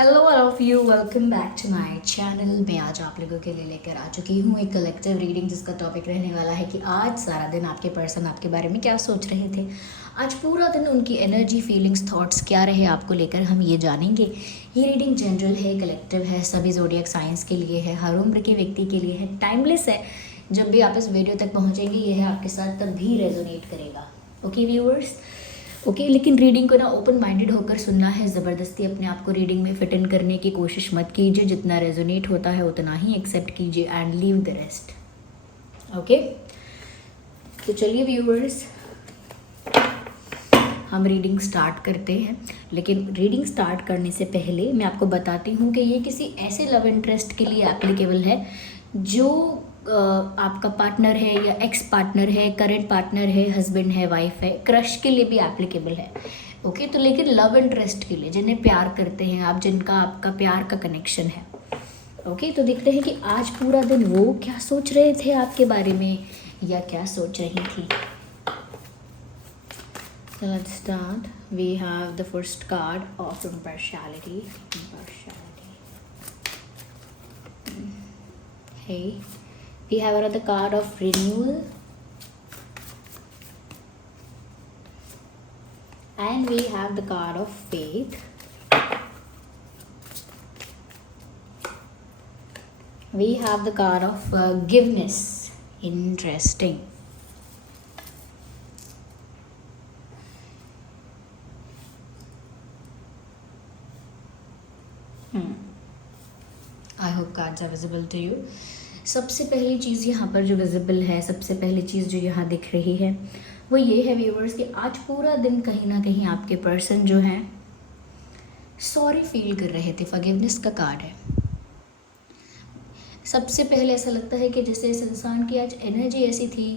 Hello all of you, welcome back to my channel. मैं आज आप लोगों के लिए लेकर आ चुकी हूँ एक कलेक्टिव रीडिंग जिसका टॉपिक रहने वाला है कि आज सारा दिन आपके पर्सन आपके बारे में क्या सोच रहे थे। आज पूरा दिन उनकी एनर्जी, फीलिंग्स, थॉट्स क्या रहे आपको लेकर, हम ये जानेंगे। ये रीडिंग जनरल है, कलेक्टिव है, सभी ज़ोडिएक साइंस के लिए है, हर उम्र के व्यक्ति के लिए है, टाइमलेस है। जब भी आप इस वीडियो तक पहुँचेंगे ये है आपके साथ तब भी रेजोनेट करेगा। ओके व्यूअर्स, ओके लेकिन रीडिंग को ना ओपन माइंडेड होकर सुनना है। ज़बरदस्ती अपने आप को रीडिंग में फिट इन करने की कोशिश मत कीजिए। जितना रेजोनेट होता है उतना ही एक्सेप्ट कीजिए and leave the rest. Okay तो चलिए व्यूअर्स, हम रीडिंग स्टार्ट करते हैं। लेकिन रीडिंग स्टार्ट करने से पहले मैं आपको बताती हूँ कि ये किसी ऐसे लव इंटरेस्ट के लिए एप्लीकेबल है जो आपका पार्टनर है या एक्स पार्टनर है, करंट पार्टनर है, हस्बैंड है, वाइफ है, क्रश के लिए भी एप्लीकेबल है। ओके तो लेकिन लव इंटरेस्ट के लिए, जिन्हें प्यार करते हैं आप, जिनका आपका प्यार का कनेक्शन है। ओके तो देखते हैं कि आज पूरा दिन वो क्या सोच रहे थे आपके बारे में या क्या सोच रही थी। So let's start. We have the first card of impartiality. Hey. We have another card of renewal, and we have the card of faith. We have the card of forgiveness. Interesting. I hope cards are visible to you. सबसे पहली चीज़ यहाँ पर जो visible है, सबसे पहली चीज़ जो यहाँ दिख रही है वो ये है व्यूअर्स कि आज पूरा दिन कहीं ना कहीं आपके पर्सन जो हैं सॉरी फील कर रहे थे। फॉरगिवनेस का कार्ड है। सबसे पहले ऐसा लगता है कि जैसे इस इंसान की आज एनर्जी ऐसी थी।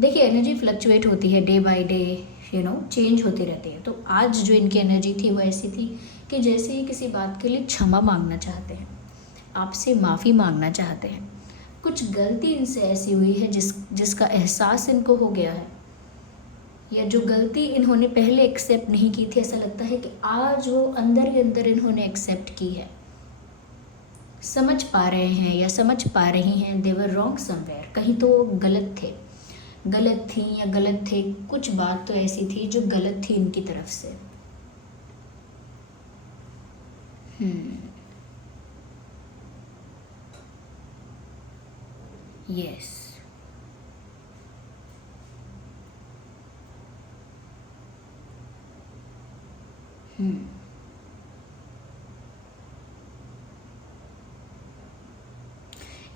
देखिए एनर्जी फ्लक्चुएट होती है, डे बाय डे चेंज होती रहती है। तो आज जो इनकी एनर्जी थी वो ऐसी थी कि जैसे ही किसी बात के लिए क्षमा मांगना चाहते हैं, आपसे माफ़ी मांगना चाहते हैं। कुछ गलती इनसे ऐसी हुई है जिसका एहसास इनको हो गया है, या जो गलती इन्होंने पहले एक्सेप्ट नहीं की थी, ऐसा लगता है कि आज वो अंदर ही अंदर इन्होंने एक्सेप्ट की है। समझ पा रहे हैं या समझ पा रही हैं दे वर रॉन्ग समवेयर, कहीं तो गलत थे, गलत थी या गलत थे। कुछ बात तो ऐसी थी जो गलत थी इनकी तरफ से। यस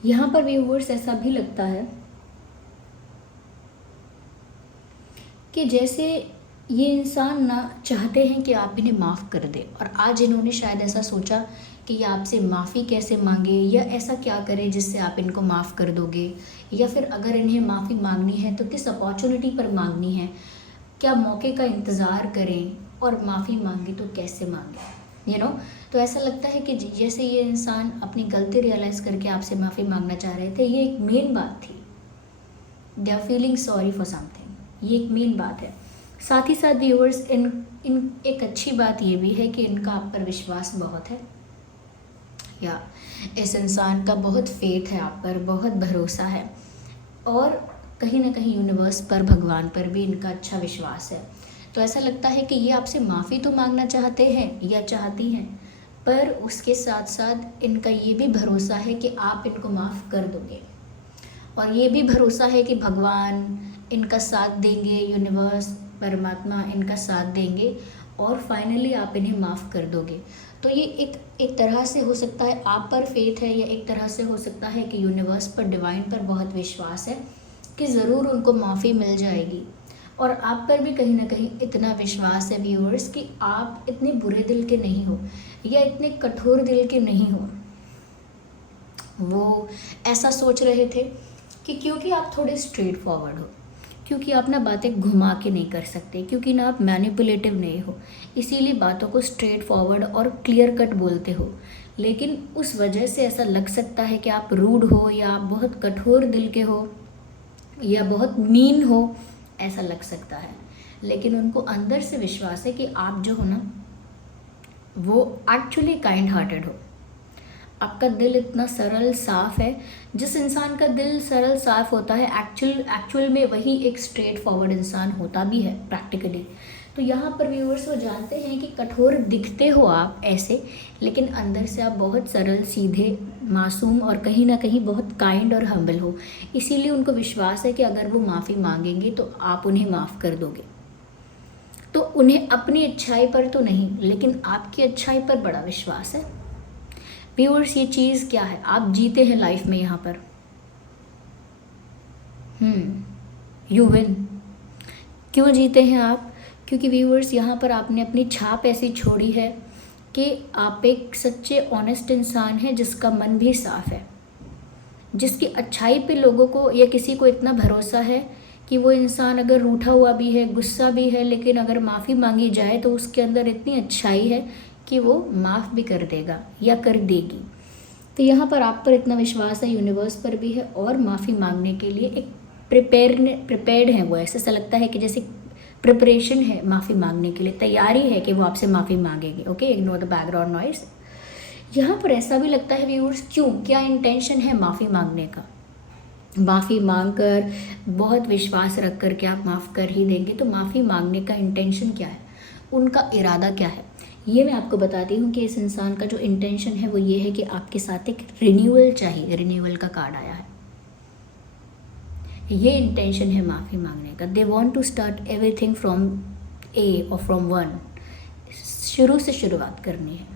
यहाँ पर व्यूअर्स ऐसा भी लगता है कि जैसे ये इंसान ना चाहते हैं कि आप इन्हें माफ़ कर दें, और आज इन्होंने शायद ऐसा सोचा कि ये आपसे माफ़ी कैसे मांगे या ऐसा क्या करें जिससे आप इनको माफ़ कर दोगे, या फिर अगर इन्हें माफ़ी मांगनी है तो किस अपॉर्चुनिटी पर मांगनी है, क्या मौके का इंतज़ार करें, और माफ़ी मांगे तो कैसे मांगे। तो ऐसा लगता है कि जैसे ये इंसान अपनी गलती रियलाइज़ करके आपसे माफ़ी मांगना चाह रहे थे। ये एक मेन बात थी, they are feeling sorry for something, ये एक मेन बात है। साथ ही साथ व्यूअर्स इन एक अच्छी बात ये भी है कि इनका आप पर विश्वास बहुत है, या इस इंसान का बहुत फेथ है आप पर, बहुत भरोसा है, और कहीं ना कहीं यूनिवर्स पर, भगवान पर भी इनका अच्छा विश्वास है। तो ऐसा लगता है कि ये आपसे माफ़ी तो मांगना चाहते हैं या चाहती हैं, पर उसके साथ साथ इनका ये भी भरोसा है कि आप इनको माफ़ कर दोगे, और ये भी भरोसा है कि भगवान इनका साथ देंगे, यूनिवर्स, परमात्मा इनका साथ देंगे, और फाइनली आप इन्हें माफ़ कर दोगे। तो ये एक तरह से हो सकता है आप पर फेथ है, या एक तरह से हो सकता है कि यूनिवर्स पर, डिवाइन पर बहुत विश्वास है कि ज़रूर उनको माफ़ी मिल जाएगी। और आप पर भी कहीं ना कहीं इतना विश्वास है व्यूअर्स कि आप इतने बुरे दिल के नहीं हो या इतने कठोर दिल के नहीं हो। वो ऐसा सोच रहे थे कि क्योंकि आप थोड़े स्ट्रेट फॉरवर्ड हो, क्योंकि आप ना बातें घुमा के नहीं कर सकते, क्योंकि ना आप मैनिपुलेटिव नहीं हो, इसीलिए बातों को स्ट्रेट फॉरवर्ड और क्लियर कट बोलते हो। लेकिन उस वजह से ऐसा लग सकता है कि आप रूड हो, या आप बहुत कठोर दिल के हो, या बहुत मीन हो, ऐसा लग सकता है। लेकिन उनको अंदर से विश्वास है कि आप जो हो ना वो एक्चुअली काइंड हार्टेड हो। आपका दिल इतना सरल साफ है, जिस इंसान का दिल सरल साफ होता है एक्चुअल में वही एक स्ट्रेट फॉरवर्ड इंसान होता भी है प्रैक्टिकली। तो यहाँ पर व्यूअर्स वो जानते हैं कि कठोर दिखते हो आप ऐसे, लेकिन अंदर से आप बहुत सरल, सीधे, मासूम और कहीं ना कहीं बहुत काइंड और हम्बल हो। इसीलिए उनको विश्वास है कि अगर वो माफ़ी मांगेंगे तो आप उन्हें माफ़ कर दोगे। तो उन्हें अपनी अच्छाई पर तो नहीं, लेकिन आपकी अच्छाई पर बड़ा विश्वास है। व्यूअर्स ये चीज़ क्या है, आप जीते हैं लाइफ में यहाँ पर, यू विन। क्यों जीते हैं आप? क्योंकि व्यूअर्स यहाँ पर आपने अपनी छाप ऐसी छोड़ी है कि आप एक सच्चे ऑनेस्ट इंसान हैं, जिसका मन भी साफ है, जिसकी अच्छाई पे लोगों को या किसी को इतना भरोसा है कि वो इंसान अगर रूठा हुआ भी है, गुस्सा भी है, लेकिन अगर माफ़ी मांगी जाए तो उसके अंदर इतनी अच्छाई है कि वो माफ़ भी कर देगा या कर देगी। तो यहाँ पर आप पर इतना विश्वास है, यूनिवर्स पर भी है, और माफ़ी मांगने के लिए एक प्रिपेयर्ड है वो। ऐसा लगता है कि जैसे प्रिपरेशन है माफ़ी मांगने के लिए, तैयारी है कि वो आपसे माफ़ी मांगेंगे। Okay, ignore the background noise. यहाँ पर ऐसा भी लगता है व्यूअर्स, क्यों, क्या इंटेंशन है माफ़ी मांगने का? माफ़ी मांगकर बहुत विश्वास रख कर के आप माफ़ कर ही देंगे, तो माफ़ी मांगने का इंटेंशन क्या है, उनका इरादा क्या है, ये मैं आपको बताती हूँ कि इस इंसान का जो इंटेंशन है वो ये है कि आपके साथ एक रिन्यूअल चाहिए। रिन्यूअल का कार्ड आया है, ये इंटेंशन है माफ़ी मांगने का। They want to start everything from A और फ्रॉम वन, शुरू से शुरुआत करनी है,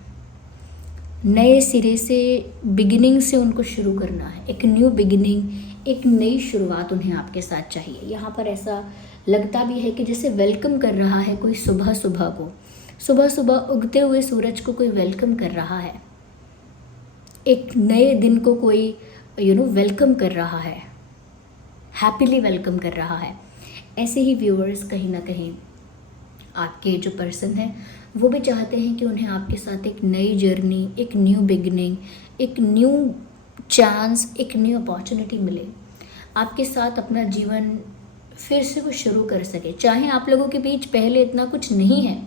नए सिरे से, बिगिनिंग से उनको शुरू करना है। एक न्यू बिगिनिंग, एक नई शुरुआत उन्हें आपके साथ चाहिए। यहाँ पर ऐसा लगता भी है कि जैसे वेलकम कर रहा है कोई सुबह सुबह को, सुबह सुबह उगते हुए सूरज को कोई वेलकम कर रहा है, एक नए दिन को कोई वेलकम कर रहा है, हैप्पीली वेलकम कर रहा है। ऐसे ही व्यूअर्स कहीं ना कहीं आपके जो पर्सन है वो भी चाहते हैं कि उन्हें आपके साथ एक नई जर्नी, एक न्यू बिगिनिंग, एक न्यू चांस, एक न्यू अपॉर्चुनिटी मिले, आपके साथ अपना जीवन फिर से वो शुरू कर सके। चाहे आप लोगों के बीच पहले इतना कुछ नहीं है,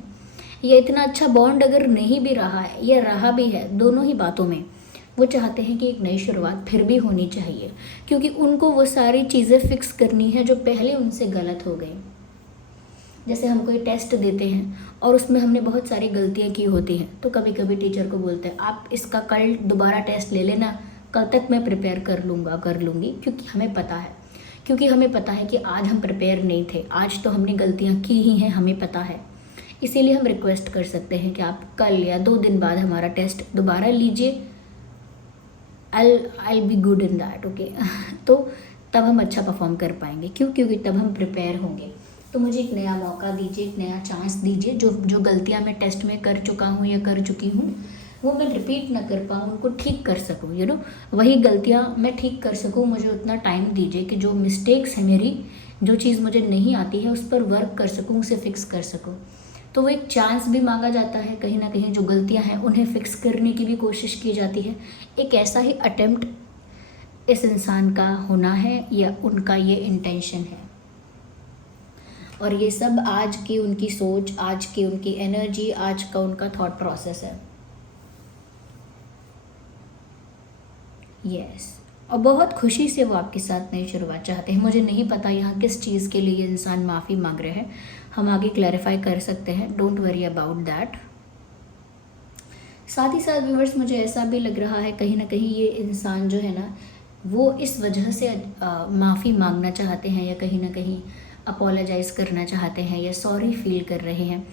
या इतना अच्छा बॉन्ड अगर नहीं भी रहा है या रहा भी है, दोनों ही बातों में वो चाहते हैं कि एक नई शुरुआत फिर भी होनी चाहिए, क्योंकि उनको वो सारी चीज़ें फिक्स करनी है जो पहले उनसे गलत हो गई। जैसे हम कोई टेस्ट देते हैं और उसमें हमने बहुत सारी गलतियाँ की होती हैं, तो कभी कभी टीचर को बोलते हैं आप इसका कल दोबारा टेस्ट ले लेना, कल तक मैं प्रिपेयर कर लूँगी, क्योंकि हमें पता है कि आज हम प्रिपेयर नहीं थे, आज तो हमने गलतियाँ की ही हैं, हमें पता है। इसीलिए हम रिक्वेस्ट कर सकते हैं कि आप कल या 2 दिन बाद हमारा टेस्ट दोबारा लीजिए, I be good in that. Okay, तो तब हम अच्छा परफॉर्म कर पाएंगे। क्योंकि तब हम प्रिपेयर होंगे। तो मुझे एक नया मौका दीजिए, एक नया चांस दीजिए, जो गलतियाँ मैं टेस्ट में कर चुका हूँ या कर चुकी हूँ वो मैं रिपीट ना कर पाऊँ, उनको ठीक कर सकूँ, वही गलतियाँ मैं ठीक कर सकूँ। मुझे उतना टाइम दीजिए कि जो मिस्टेक्स है मेरी, जो चीज़ मुझे नहीं आती है उस पर वर्क कर सकूँ, उसे फिक्स कर सकूँ। तो वो एक चांस भी मांगा जाता है, कहीं ना कहीं जो गलतियां हैं उन्हें फिक्स करने की भी कोशिश की जाती है। एक ऐसा ही अटेम्प्ट इस इंसान का होना है, या उनका ये इंटेंशन है। और ये सब आज की उनकी सोच, आज की उनकी एनर्जी, आज का उनका थॉट प्रोसेस है। यस, और बहुत खुशी से वो आपके साथ नई शुरुआत चाहते हैं। मुझे नहीं पता यहाँ किस चीज़ के लिए इंसान माफ़ी मांग रहे हैं, हम आगे क्लैरिफाई कर सकते हैं, डोंट वरी अबाउट दैट। साथ ही साथ व्यूअर्स मुझे ऐसा भी लग रहा है कहीं ना कहीं ये इंसान जो है ना वो इस वजह से माफ़ी मांगना चाहते हैं, या कहीं ना कहीं अपोलोजाइज़ करना चाहते हैं, या सॉरी फील कर रहे हैं।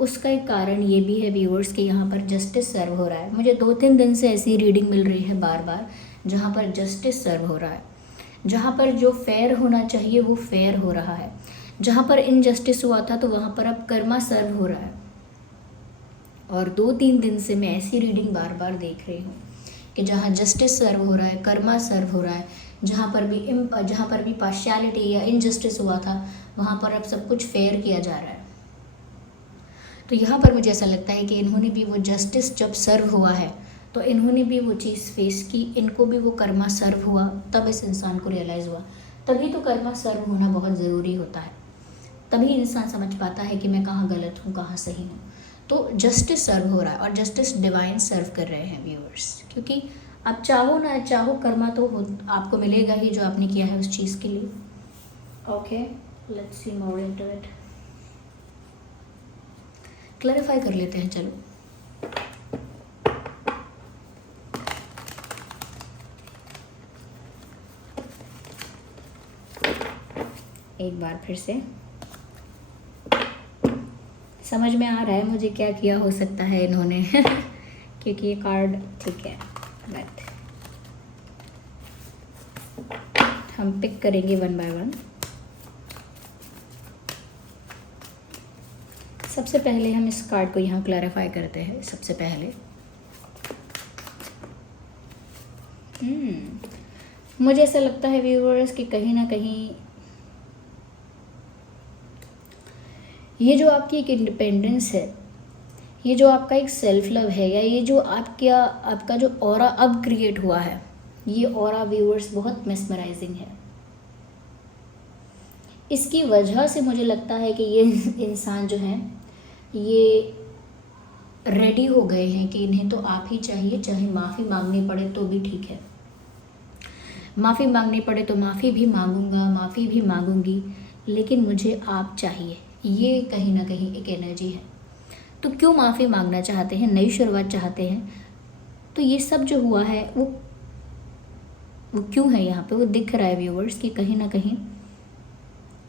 उसका एक कारण ये भी है व्यूअर्स कि यहाँ पर जस्टिस सर्व हो रहा है। मुझे 2-3 दिन से ऐसी रीडिंग मिल रही है बार बार, जहाँ पर जस्टिस सर्व हो रहा है, जहाँ पर जो फेयर होना चाहिए वो फेयर हो रहा है, जहाँ पर इनजस्टिस हुआ था तो वहाँ पर अब कर्मा सर्व हो रहा है। और 2-3 दिन से मैं ऐसी रीडिंग बार बार देख रही हूँ कि जहाँ जस्टिस सर्व हो रहा है, कर्मा सर्व हो रहा है, जहाँ पर भी पार्शियलिटी या इनजस्टिस हुआ था वहाँ पर अब सब कुछ फेयर किया जा रहा है। तो यहाँ पर मुझे ऐसा लगता है कि इन्होंने भी वो जस्टिस जब सर्व हुआ है तो इन्होंने भी वो चीज़ फेस की, इनको भी वो कर्मा सर्व हुआ, तब इस इंसान को रियलाइज़ हुआ। तभी तो कर्मा सर्व होना बहुत ज़रूरी होता है, तभी इंसान समझ पाता है कि मैं कहाँ गलत हूँ, कहाँ सही हूँ। तो जस्टिस सर्व हो रहा है और जस्टिस डिवाइन सर्व कर रहे हैं व्यूअर्स, क्योंकि आप चाहो ना चाहो कर्मा तो आपको मिलेगा ही जो आपने किया है उस चीज़ के लिए। Okay, let's see more into it. Clarify कर लेते हैं, चलो। एक बार फिर से समझ में आ रहा है मुझे क्या किया हो सकता है इन्होंने क्योंकि ये कार्ड ठीक है, बट हम पिक करेंगे वन बाय वन। सबसे पहले हम इस कार्ड को यहाँ क्लैरिफाई करते हैं। सबसे पहले मुझे ऐसा लगता है व्यूअर्स कि कहीं ना कहीं ये जो आपकी एक इंडिपेंडेंस है, ये जो आपका एक सेल्फ लव है, या ये जो आपका जो ऑरा अब क्रिएट हुआ है, ये ऑरा व्यूअर्स बहुत मेस्मराइजिंग है। इसकी वजह से मुझे लगता है कि ये इंसान जो हैं ये रेडी हो गए हैं कि इन्हें तो आप ही चाहिए, चाहे माफ़ी मांगनी पड़े तो भी ठीक है। माफ़ी मांगनी पड़े तो माफ़ी भी मांगूंगा, माफ़ी भी मांगूंगी, लेकिन मुझे आप चाहिए। ये कहीं ना कहीं एक एनर्जी है। तो क्यों माफ़ी मांगना चाहते हैं, नई शुरुआत चाहते हैं, तो ये सब जो हुआ है वो क्यों है यहाँ पे, वो दिख रहा है व्यूअर्स कि कहीं ना कहीं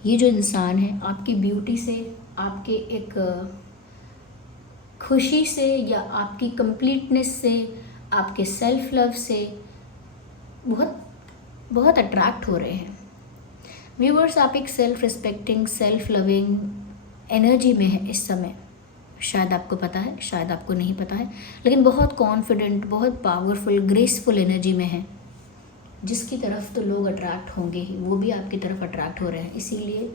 ये जो इंसान है आपकी ब्यूटी से, आपके एक खुशी से, या आपकी कंप्लीटनेस से, आपके सेल्फ लव से बहुत बहुत अट्रैक्ट हो रहे हैं व्यूअर्स। आप एक self respecting, self loving energy में है इस समय। शायद आपको पता है, शायद आपको नहीं पता है, लेकिन बहुत कॉन्फिडेंट, बहुत पावरफुल, ग्रेसफुल एनर्जी में है, जिसकी तरफ तो लोग अट्रैक्ट होंगे ही, वो भी आपकी तरफ अट्रैक्ट हो रहे हैं। इसीलिए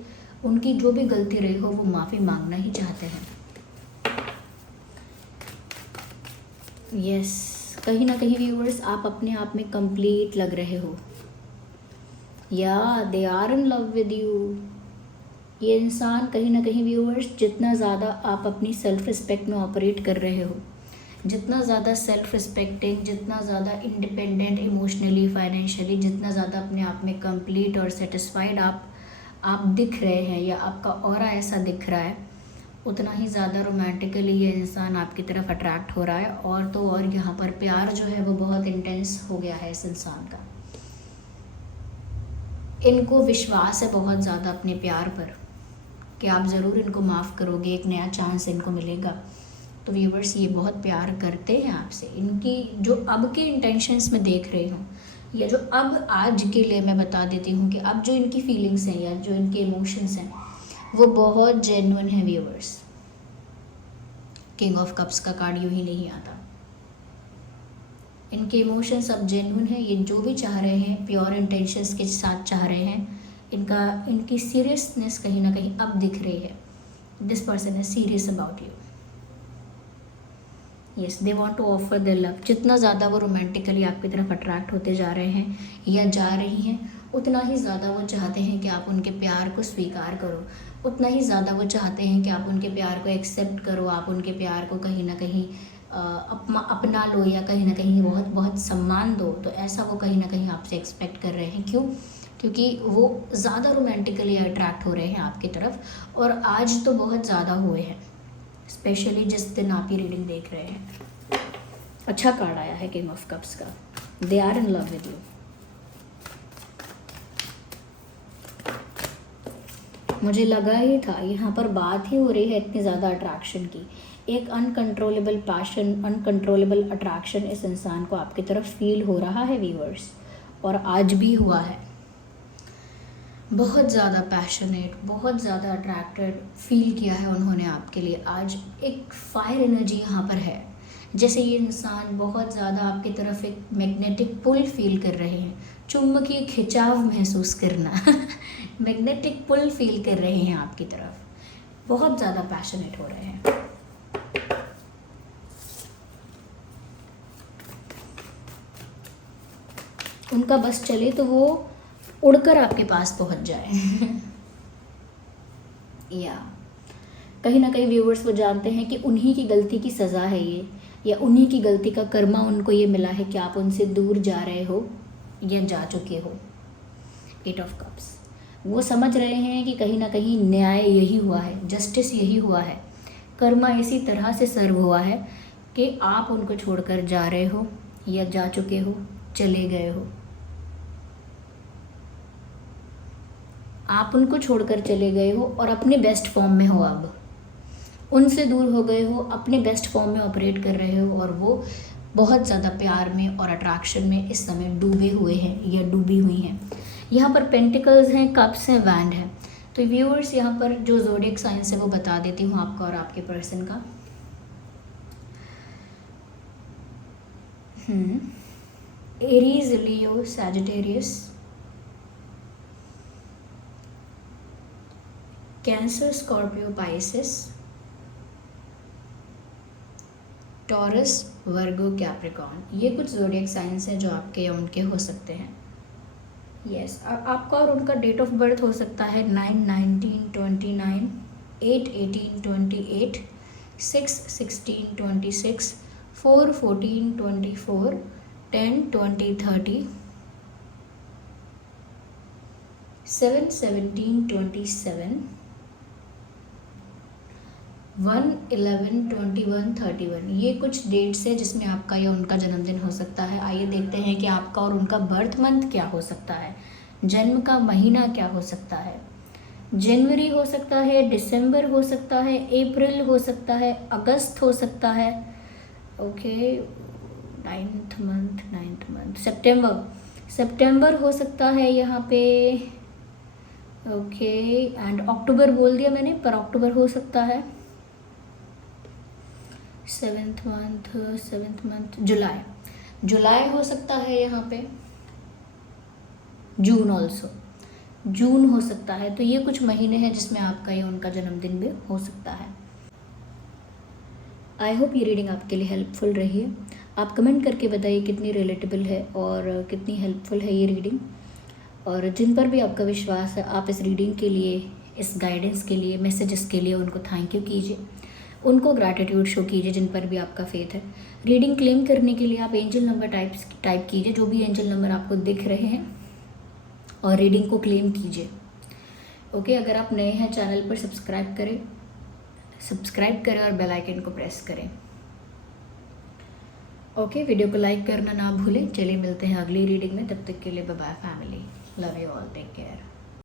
उनकी जो भी गलती रही हो वो माफ़ी मांगना ही चाहते हैं। यस, कहीं ना कहीं व्यूअर्स आप अपने आप में कंप्लीट लग रहे हो, या they are in love with you. ये इंसान कहीं ना कहीं व्यूअर्स, जितना ज़्यादा आप अपनी सेल्फ रिस्पेक्ट में ऑपरेट कर रहे हो, जितना ज़्यादा सेल्फ रिस्पेक्टिंग, जितना ज़्यादा इंडिपेंडेंट इमोशनली, फाइनेंशियली, जितना ज़्यादा अपने आप में कंप्लीट और सेटिस्फाइड आप दिख रहे हैं, या आपका ऑरा ऐसा दिख रहा है, उतना ही ज़्यादा रोमांटिकली ये इंसान आपकी तरफ अट्रैक्ट हो रहा है। और तो और यहाँ पर प्यार जो है वो बहुत इंटेंस हो गया है इस इंसान का। इनको विश्वास है बहुत ज़्यादा अपने प्यार पर कि आप ज़रूर इनको माफ़ करोगे, एक नया चांस इनको मिलेगा। तो व्यूवर्स ये बहुत प्यार करते हैं आपसे। इनकी जो अब के इंटेंशंस में देख रही हूँ, या जो अब आज के लिए मैं बता देती हूँ कि अब जो इनकी फीलिंग्स हैं या जो इनके इमोशंस हैं वो बहुत जेन्युइन है व्यूवर्स। किंग ऑफ कप्स का कार्ड यूँ ही नहीं आता। इनके इमोशंस अब जेन्युइन है। ये जो भी चाह रहे हैं प्योर इंटेंशंस के साथ चाह रहे हैं। इनकी सीरियसनेस कहीं ना कहीं अब दिख रही है। This person is serious about you. Yes, they want to offer their love. जितना ज़्यादा वो रोमांटिकली आपकी तरफ अट्रैक्ट होते जा रहे हैं या जा रही हैं, उतना ही ज़्यादा वो चाहते हैं कि आप उनके प्यार को स्वीकार करो, उतना ही ज़्यादा वो चाहते हैं कि आप उनके प्यार को एक्सेप्ट करो, आप उनके प्यार को कहीं ना कहीं अपना लो, या कहीं ना कहीं बहुत बहुत सम्मान दो। तो ऐसा वो कहीं ना कहीं आपसे एक्सपेक्ट कर रहे हैं। क्यों? क्योंकि वो ज़्यादा रोमांटिकली अट्रैक्ट हो रहे हैं आपकी तरफ, और आज तो बहुत ज़्यादा हुए हैं, स्पेशली जिस दिन आप ये रीडिंग देख रहे हैं। अच्छा कार्ड आया है किंग ऑफ कप्स का। They are in love with you. मुझे लगा ही था, यहाँ पर बात ही हो रही है इतनी ज़्यादा अट्रैक्शन की। एक अनकंट्रोलेबल पैशन, अनकंट्रोलेबल अट्रैक्शन इस इंसान को आपकी तरफ फील हो रहा है व्यूअर्स, और आज भी हुआ है। बहुत ज़्यादा पैशनेट, बहुत ज़्यादा अट्रैक्टेड फील किया है उन्होंने आपके लिए। आज एक फायर एनर्जी यहाँ पर है, जैसे ये इंसान बहुत ज़्यादा आपकी तरफ एक मैग्नेटिक पुल फील कर रहे हैं, चुंबकीय खिंचाव महसूस करना मैग्नेटिक पुल फील कर रहे हैं आपकी तरफ, बहुत ज़्यादा पैशनेट हो रहे हैं। उनका बस चले तो वो उड़कर आपके पास पहुंच जाए या कहीं ना कहीं व्यूवर्स वो जानते हैं कि उन्हीं की गलती की सज़ा है ये, या उन्हीं की गलती का कर्मा उनको ये मिला है कि आप उनसे दूर जा रहे हो या जा चुके हो। 8 ऑफ कप्स, वो समझ रहे हैं कि कहीं ना कहीं न्याय यही हुआ है, जस्टिस यही हुआ है, कर्मा इसी तरह से सर्व हुआ है कि आप उनको छोड़कर जा रहे हो या जा चुके हो, चले गए हो। आप उनको छोड़कर चले गए हो और अपने बेस्ट फॉर्म में हो, अब उनसे दूर हो गए हो, अपने बेस्ट फॉर्म में ऑपरेट कर रहे हो, और वो बहुत ज़्यादा प्यार में और अट्रैक्शन में इस समय डूबे हुए हैं या डूबी हुई हैं। यहाँ पर पेंटिकल्स हैं, कप्स हैं, वैंड है। तो व्यूअर्स यहाँ पर जो ज़ोडिएक साइंस है वो बता देती हूँ आपका और आपके पर्सन का। Aries, Leo, Sagittarius, Cancer, Scorpio, Pisces, Taurus, Virgo, Capricorn. ये कुछ ज़ोडिएक साइंस हैं जो आपके या उनके हो सकते हैं। यस, आपका और उनका डेट ऑफ बर्थ हो सकता है 9/19/29, 8/18/28, 6/16/26, 4/14/24, 10/20/30, 7/17/27, 1/11/21/31। ये कुछ डेट्स है जिसमें आपका या उनका जन्मदिन हो सकता है। आइए देखते हैं कि आपका और उनका बर्थ मंथ क्या हो सकता है, जन्म का महीना क्या हो सकता है। जनवरी हो सकता है, दिसंबर हो सकता है, अप्रैल हो सकता है, अगस्त हो सकता है, ओके, 9th मंथ, सितंबर हो सकता है यहाँ पे, ओके, एंड अक्टूबर बोल दिया मैंने, पर अक्टूबर हो सकता है, 7th मंथ, जुलाई हो सकता है यहाँ पे, जून हो सकता है। तो ये कुछ महीने हैं जिसमें आपका या उनका जन्मदिन भी हो सकता है। आई होप ये रीडिंग आपके लिए हेल्पफुल रही है। आप कमेंट करके बताइए कितनी रिलेटेबल है और कितनी हेल्पफुल है ये रीडिंग। और जिन पर भी आपका विश्वास है, आप इस रीडिंग के लिए, इस गाइडेंस के लिए, मैसेजेस के लिए उनको थैंक यू कीजिए, उनको ग्रैटिट्यूड शो कीजिए जिन पर भी आपका फेथ है। रीडिंग क्लेम करने के लिए आप एंजल नंबर टाइप कीजिए, जो भी एंजल नंबर आपको दिख रहे हैं, और रीडिंग को क्लेम कीजिए। ओके, अगर आप नए हैं चैनल पर सब्सक्राइब करें और बेल आइकन को प्रेस करें। ओके, वीडियो को लाइक करना ना भूलें। चलिए मिलते हैं अगली रीडिंग में, तब तक के लिए bye bye family, love you all, take care.